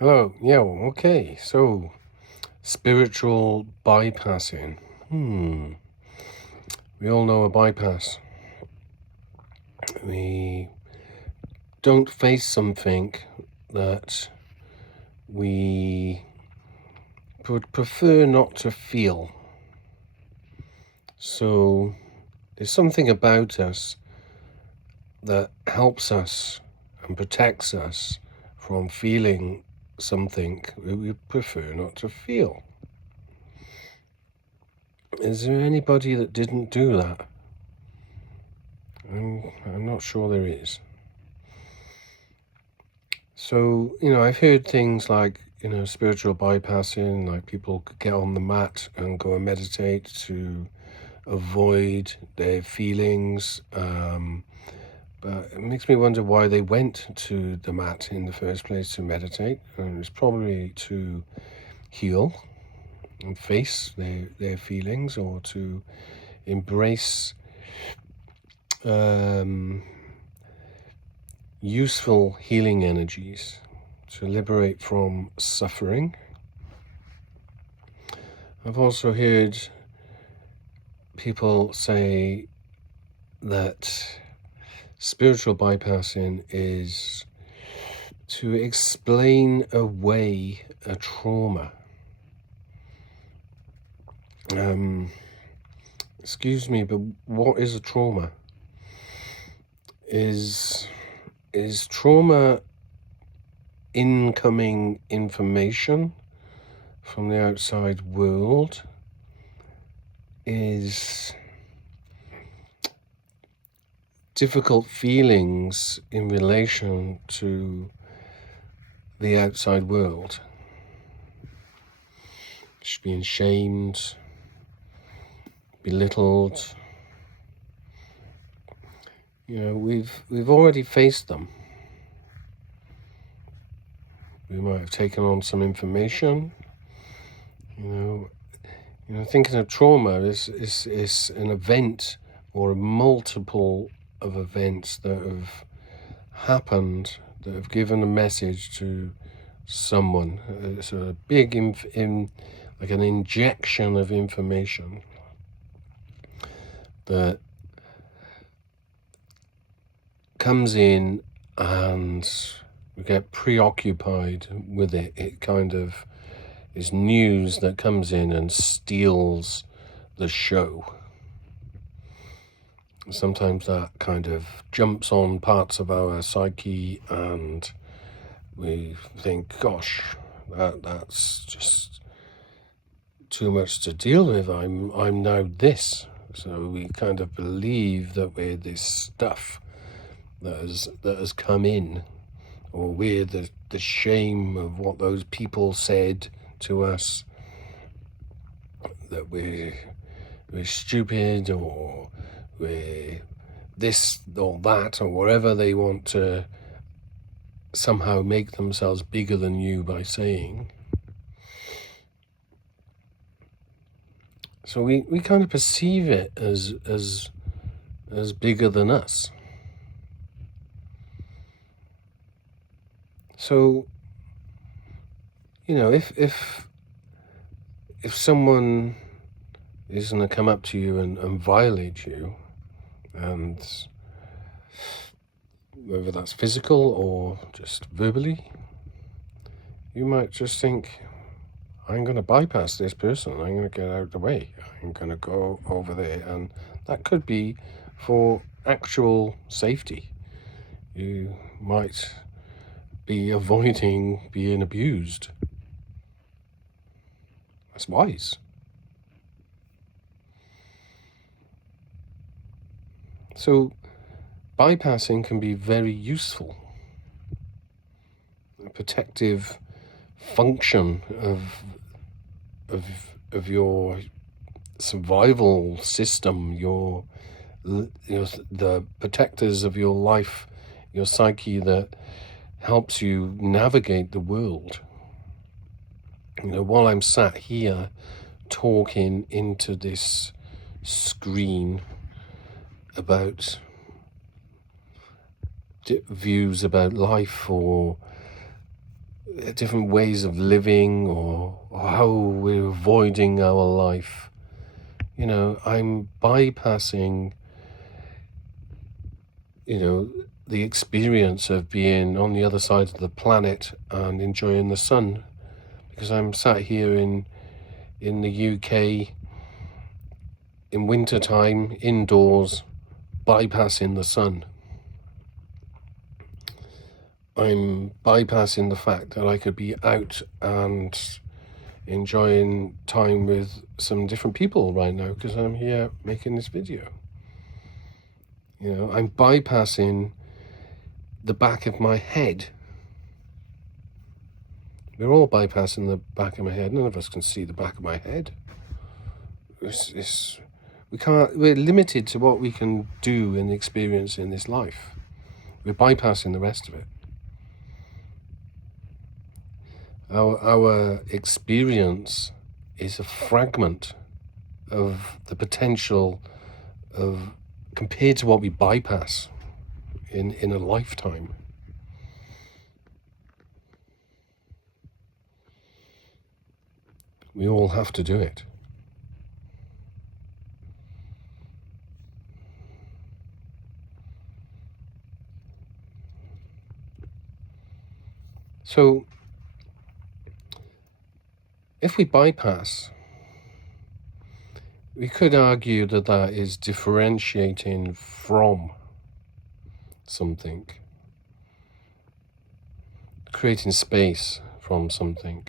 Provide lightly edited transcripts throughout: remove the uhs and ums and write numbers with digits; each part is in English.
Hello. Yeah, okay. So, spiritual bypassing. We all know a bypass. We don't face something that we would prefer not to feel. So, there's something about us that helps us and protects us from feeling something we prefer not to feel. Is there anybody that didn't do that? I'm not sure there is. So, I've heard things like, spiritual bypassing, like people could get on the mat and go and meditate to avoid their feelings. But it makes me wonder why they went to the mat in the first place to meditate. And it's probably to heal and face their feelings, or to embrace useful healing energies, to liberate from suffering. I've also heard people say that spiritual bypassing is to explain away a trauma. Excuse me, but what is a trauma? Is trauma incoming information from the outside world? Is difficult feelings in relation to the outside world? Just being shamed, belittled. We've already faced them. We might have taken on some information. Thinking of trauma is an event or a multiple of events that have happened, that have given a message to someone. It's a big like an injection of information that comes in, and we get preoccupied with it. It kind of is news that comes in and steals the show. Sometimes that kind of jumps on parts of our psyche, and we think, gosh, that's just too much to deal with. I'm now this. So we kind of believe that we're this stuff that has come in, or we're the shame of what those people said to us, that we're stupid, or we're this or that, or whatever they want to somehow make themselves bigger than you by saying. So we kind of perceive it as bigger than us. So, if someone is going to come up to you and violate you, and whether that's physical or just verbally, you might just think, I'm going to bypass this person. I'm going to get out of the way. I'm going to go over there. And that could be for actual safety. You might be avoiding being abused. That's wise. So bypassing can be very useful. A protective function of your survival system, the protectors of your life, your psyche, that helps you navigate the world. While I'm sat here talking into this screen about views about life, or different ways of living or how we're avoiding our life. You know, I'm bypassing, the experience of being on the other side of the planet and enjoying the sun, because I'm sat here in the UK in wintertime, indoors, bypassing the sun. I'm bypassing the fact that I could be out and enjoying time with some different people right now because I'm here making this video. I'm bypassing the back of my head. We're all bypassing the back of my head. None of us can see the back of my head. We're limited to what we can do and experience in this life. We're bypassing the rest of it. Our experience is a fragment of the potential of compared to what we bypass in a lifetime. We all have to do it. So, if we bypass, we could argue that that is differentiating from something, creating space from something.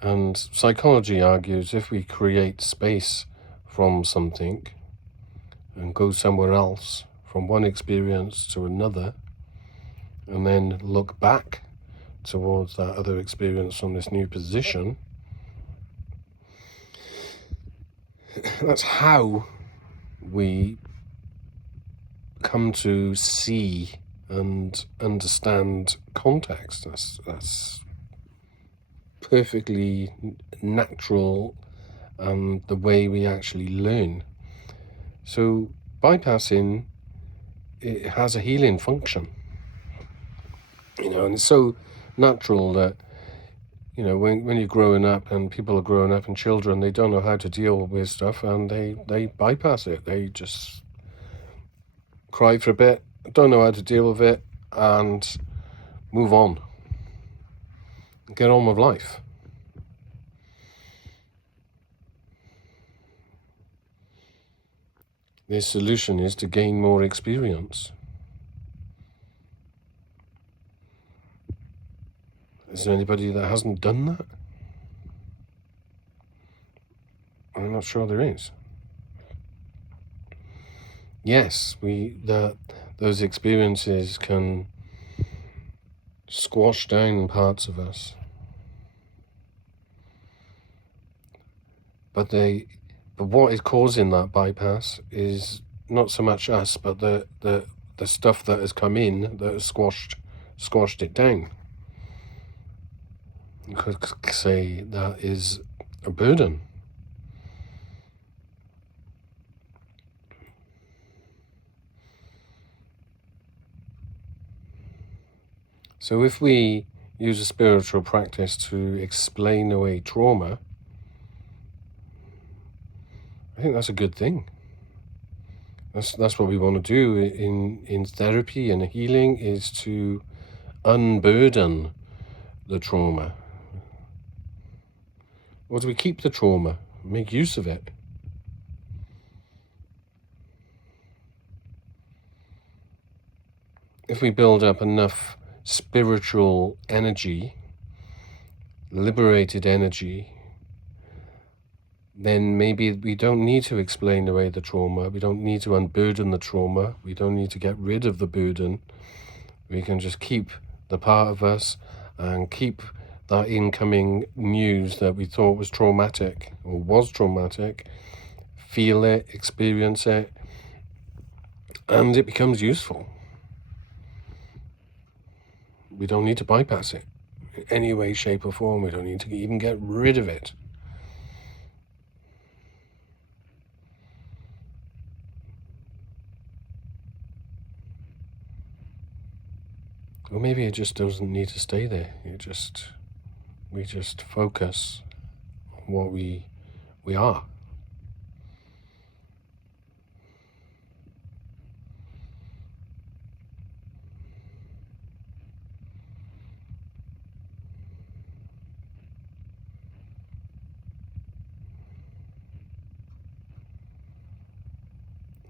And psychology argues if we create space from something and go somewhere else, from one experience to another, and then look back towards that other experience from this new position, that's how we come to see and understand context. That's perfectly natural, the way we actually learn. So bypassing, it has a healing function, and it's so natural that, when you're growing up and people are growing up and children, they don't know how to deal with stuff and they bypass it. They just cry for a bit, don't know how to deal with it, and move on. Get on with life. The solution is to gain more experience. Is there anybody that hasn't done that? I'm not sure there is. Yes, those experiences can squash down parts of us. But what is causing that bypass is not so much us, but the stuff that has come in that has squashed it down. You could say that is a burden. So if we use a spiritual practice to explain away trauma, I think that's a good thing. That's what we want to do in therapy and healing, is to unburden the trauma. Or do we keep the trauma, make use of it? If we build up enough spiritual energy, liberated energy, then maybe we don't need to explain away the trauma. We don't need to unburden the trauma. We don't need to get rid of the burden. We can just keep the part of us and keep that incoming news that we thought was traumatic or was traumatic, feel it, experience it, and it becomes useful. We don't need to bypass it in any way, shape or form. We don't need to even get rid of it. Or maybe it just doesn't need to stay there. We just focus on what we are.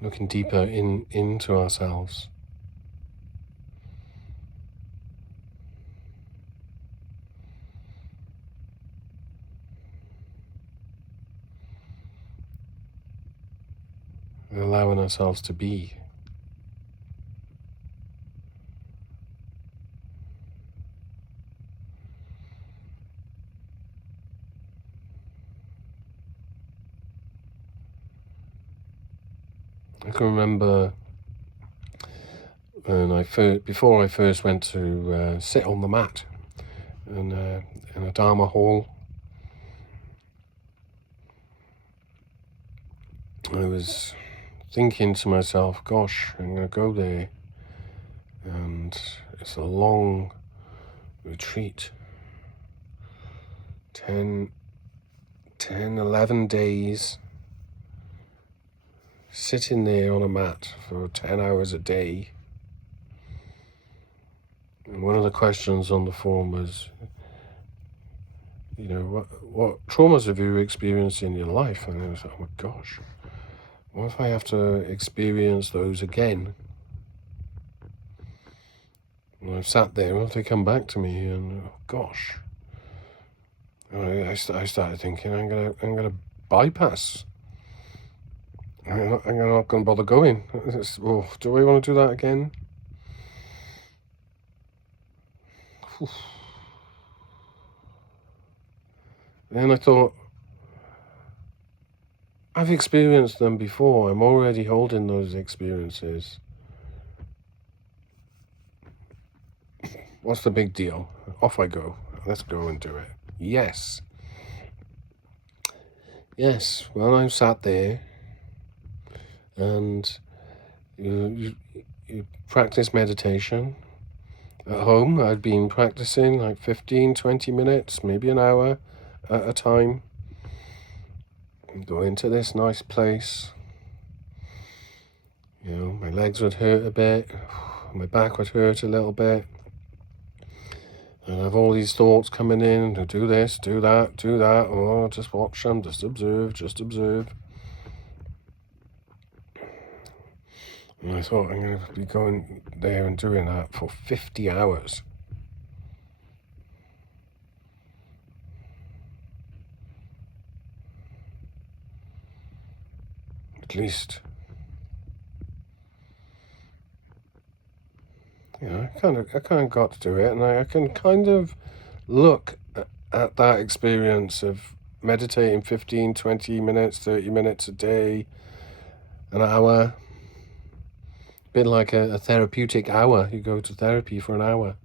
Looking deeper into ourselves. And allowing ourselves to be. I can remember when before I first went to sit on the mat in a Dhamma hall. I was thinking to myself, gosh, I'm going to go there, and it's a long retreat, 10, 11 days, sitting there on a mat for 10 hours a day. And one of the questions on the form was, what traumas have you experienced in your life? And I was like, oh my gosh, what if I have to experience those again? And I've sat there, what if they come back to me? And oh gosh, I started thinking, I'm gonna bypass. I'm not going to bother going. Do we want to do that again? Then I thought, I've experienced them before. I'm already holding those experiences. What's the big deal? Off I go. Let's go and do it. Yes. Well, I'm sat there, and you practice meditation. At home, I'd been practicing like 15, 20 minutes, maybe an hour at a time. Go into this nice place. My legs would hurt a bit, my back would hurt a little bit. And I have all these thoughts coming in, to do this, do that, oh, just watch them, just observe. And I thought, I'm going to be going there and doing that for 50 hours. At least. I kind of got to do it, and I can kind of look at that experience of meditating 15, 20 minutes, 30 minutes a day, an hour. A bit like a therapeutic hour. You go to therapy for an hour,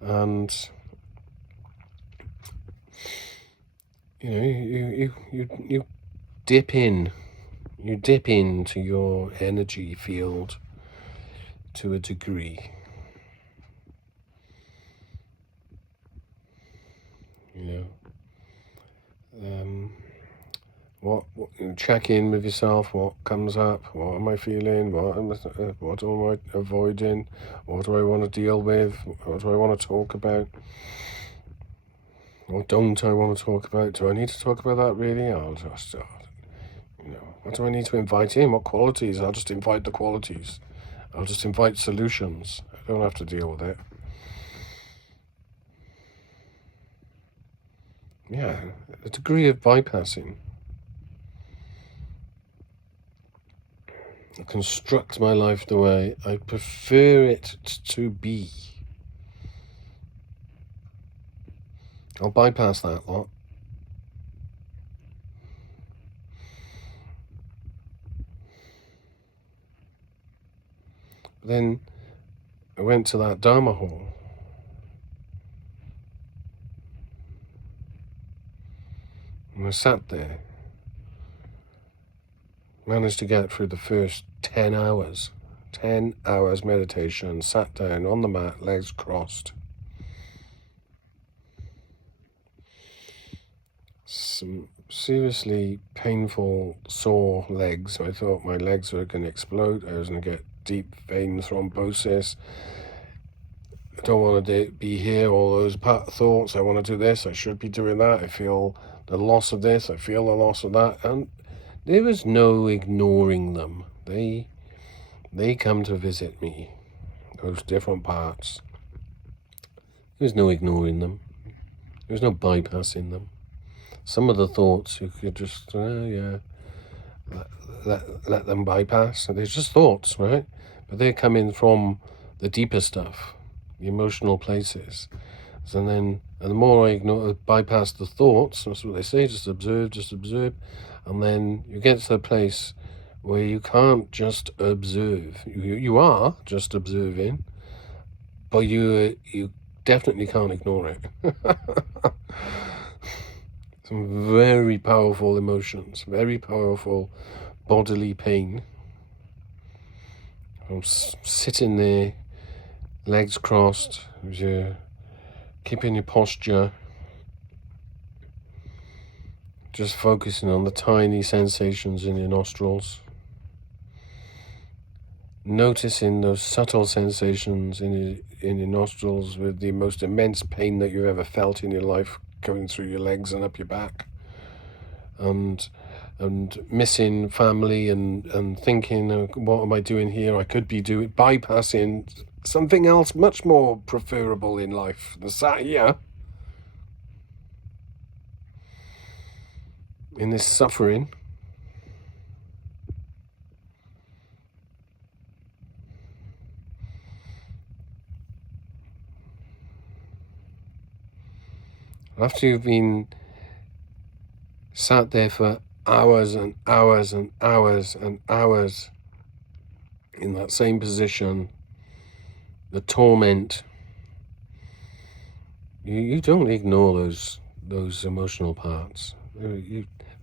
and you dip in. You dip into your energy field to a degree. What check in with yourself. What comes up? What am I feeling? What am I avoiding? What do I want to deal with? What do I want to talk about? What don't I want to talk about? Do I need to talk about that really? I'll just, what do I need to invite in? What qualities? I'll just invite the qualities. I'll just invite solutions. I don't have to deal with it. Yeah, a degree of bypassing. I construct my life the way I prefer it to be. I'll bypass that lot. Then I went to that Dhamma hall. And I sat there. Managed to get through the first 10 hours. 10 hours meditation, sat down on the mat, legs crossed. Some seriously painful, sore legs. I thought my legs were going to explode. I was going to get deep vein thrombosis. I don't want to be here, all those thoughts. I want to do this, I should be doing that. I feel the loss of this, I feel the loss of that. And there was no ignoring them. They come to visit me, those different parts. There was no ignoring them. There was no bypassing them. Some of the thoughts you could just, let them bypass. They're just thoughts, right? But they're coming from the deeper stuff, the emotional places. So then, and the more I bypass the thoughts, that's what they say, just observe. And then you get to the place where you can't just observe. You are just observing, but you definitely can't ignore it. Some very powerful emotions, very powerful bodily pain. I'm sitting there, legs crossed, you're keeping your posture, just focusing on the tiny sensations in your nostrils, noticing those subtle sensations in your nostrils with the most immense pain that you've ever felt in your life going through your legs and up your back, and missing family and thinking, what am I doing here? I could be bypassing something else much more preferable in life, the psyche. In this suffering, after you've been sat there for hours and hours and hours and hours in that same position, the torment, you don't ignore those emotional parts.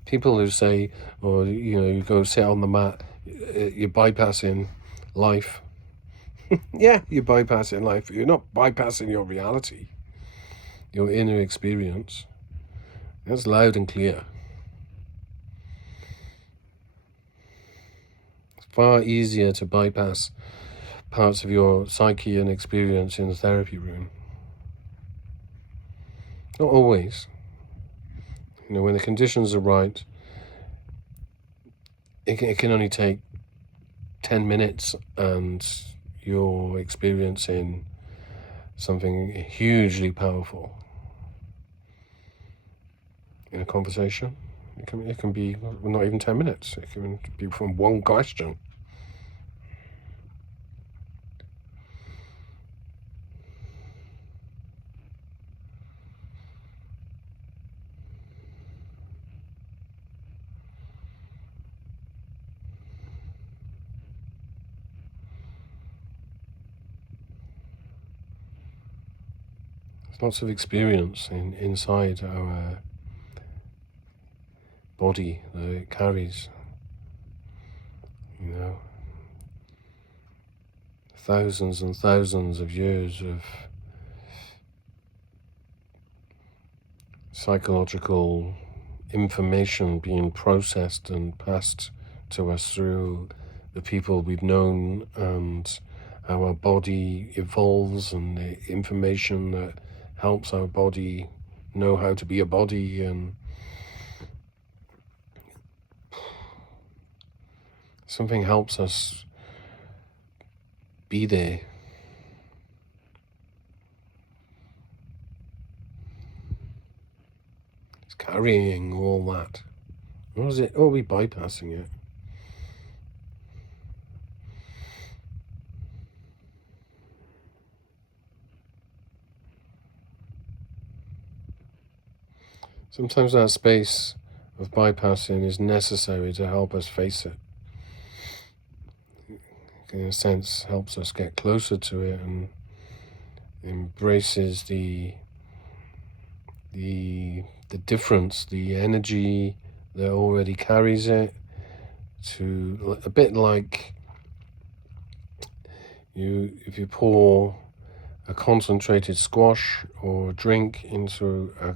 People who say, or you go sit on the mat, you're bypassing life. Yeah, you're bypassing life. You're not bypassing your reality, your inner experience. That's loud and clear. It's far easier to bypass parts of your psyche and experience in the therapy room. Not always. When the conditions are right, it can only take 10 minutes and you're experiencing something hugely powerful. In a conversation, it can be not even 10 minutes. It can be from one question. There's lots of experience inside our body that it carries. Thousands and thousands of years of psychological information being processed and passed to us through the people we've known, and how our body evolves, and the information that helps our body know how to be a body, and something helps us be there. It's carrying all that. What is it? Or are we bypassing it? Sometimes that space of bypassing is necessary to help us face it. In a sense, helps us get closer to it and embraces the difference, the energy that already carries it, to a bit like If you pour a concentrated squash or drink into a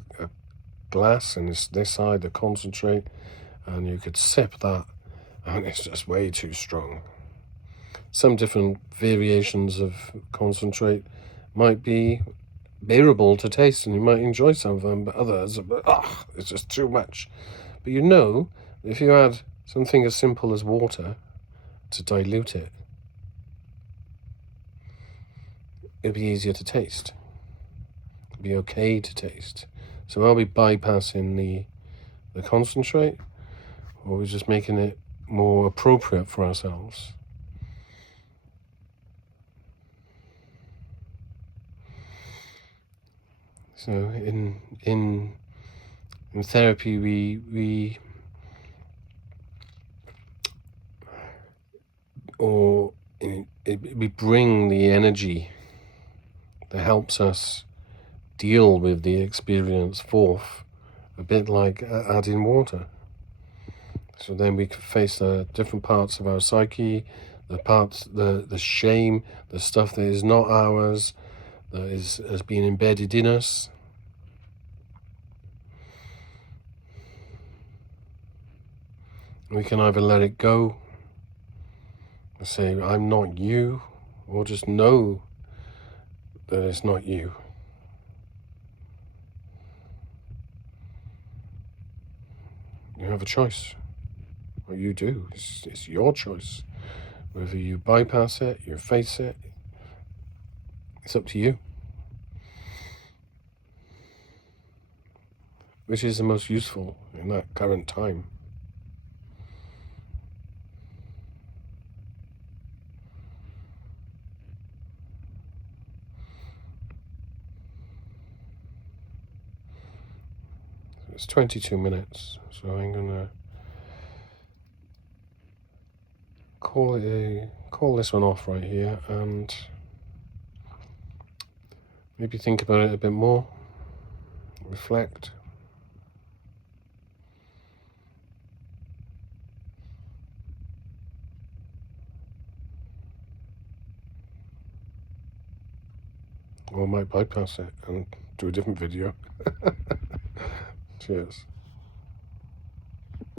glass, and it's this side, the concentrate, and you could sip that, and it's just way too strong. Some different variations of concentrate might be bearable to taste, and you might enjoy some of them, but others, it's just too much. But if you add something as simple as water to dilute it, it'd be easier to taste. It'd be okay to taste. So are we bypassing the concentrate, or are we just making it more appropriate for ourselves? So in therapy, we bring the energy that helps us deal with the experience forth, a bit like adding water. So then we can face the different parts of our psyche, the shame, the stuff that is not ours, that has been embedded in us. We can either let it go and say, I'm not you, or just know that it's not you. You have a choice. What you do, it's your choice. Whether you bypass it, you face it, it's up to you. Which is the most useful in that current time? It's 22 minutes, so I'm gonna call this one off right here, and maybe think about it a bit more, reflect. Or I might bypass it and do a different video. Cheers.